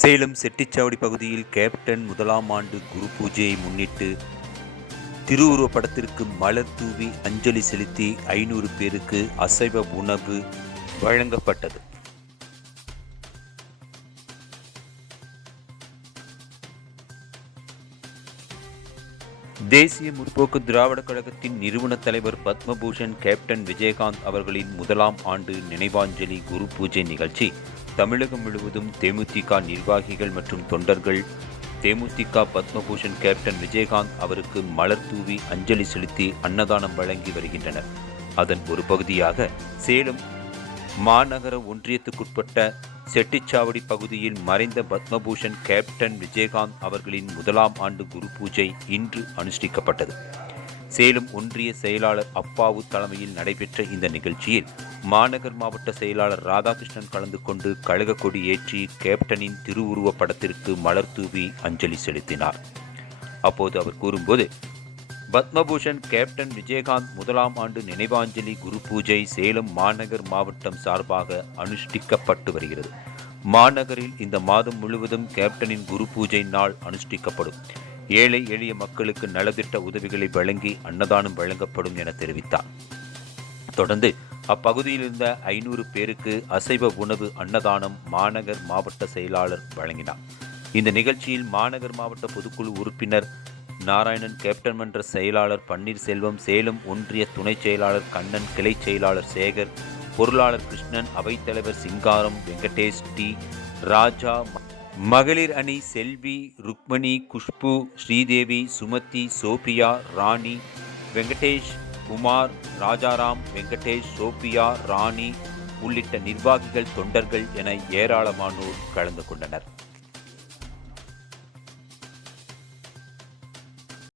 சேலம் செட்டிச்சாவடி பகுதியில் கேப்டன் முதலாம் ஆண்டு குரு பூஜையை முன்னிட்டு திருவுருவப் படத்திற்கு மலர் தூவி அஞ்சலி செலுத்தி 500 பேருக்கு அசைவ உணவு வழங்கப்பட்டது. தேசிய முற்போக்கு திராவிடக் கழகத்தின் நிறுவன தலைவர் பத்மபூஷன் கேப்டன் விஜயகாந்த் அவர்களின் முதலாம் ஆண்டு நினைவாஞ்சலி குரு பூஜை நிகழ்ச்சி தமிழகம் முழுவதும் தேமுதிக நிர்வாகிகள் மற்றும் தொண்டர்கள் தேமுதிக பத்மபூஷன் கேப்டன் விஜயகாந்த் அவருக்கு மலர் தூவி அஞ்சலி செலுத்தி அன்னதானம் வழங்கி வருகின்றனர். அதன் ஒரு பகுதியாக சேலம் மாநகர ஒன்றியத்துக்குட்பட்ட செட்டிச்சாவடி பகுதியில் மறைந்த பத்மபூஷன் கேப்டன் விஜயகாந்த் அவர்களின் முதலாம் ஆண்டு குரு பூஜை இன்று அனுஷ்டிக்கப்பட்டது. சேலம் ஒன்றிய செயலாளர் அப்பாவு தலைமையில் நடைபெற்ற இந்த நிகழ்ச்சியில் மாநகர் மாவட்ட செயலாளர் ராதாகிருஷ்ணன் கலந்து கொண்டு கழக கொடி ஏற்றி கேப்டனின் திருவுருவப் படத்திற்கு மலர் தூவி அஞ்சலி செலுத்தினார். அப்போது அவர் கூறும்போது, பத்மபூஷன் கேப்டன் விஜயகாந்த் முதலாம் ஆண்டு நினைவாஞ்சலி குரு பூஜை சேலம் மாநகர் மாவட்டம் சார்பாக அனுஷ்டிக்கப்பட்டு வருகிறது. மாநகரில் இந்த மாதம் முழுவதும் கேப்டனின் குரு பூஜை நாள் அனுஷ்டிக்கப்படும். ஏழை எளிய மக்களுக்கு நலத்திட்ட உதவிகளை வழங்கி அன்னதானம் வழங்கப்படும் என தெரிவித்தார். தொடர்ந்து அப்பகுதியில் இருந்த 500 பேருக்கு அசைவ உணவு அன்னதானம் மாநகர் மாவட்ட செயலாளர் வழங்கினார். இந்த நிகழ்ச்சியில் மாநகர் மாவட்ட பொதுக்குழு உறுப்பினர் நாராயணன், கேப்டன் மன்ற செயலாளர் பன்னீர்செல்வம், சேலம் ஒன்றிய துணை செயலாளர் கண்ணன், கிளை செயலாளர் சேகர், பொருளாளர் கிருஷ்ணன், அவைத்தலைவர் சிங்காரம், வெங்கடேஷ், டி ராஜா, மகளிர் அணி செல்வி, ருக்மணி, குஷ்பு, ஸ்ரீதேவி, சுமதி, சோபியா, ராணி, வெங்கடேஷ், குமார், ராஜாராம், வெங்கடேஷ், சோபியா, ராணி உள்ளிட்ட நிர்வாகிகள், தொண்டர்கள் என ஏராளமானோர் கலந்து கொண்டனர்.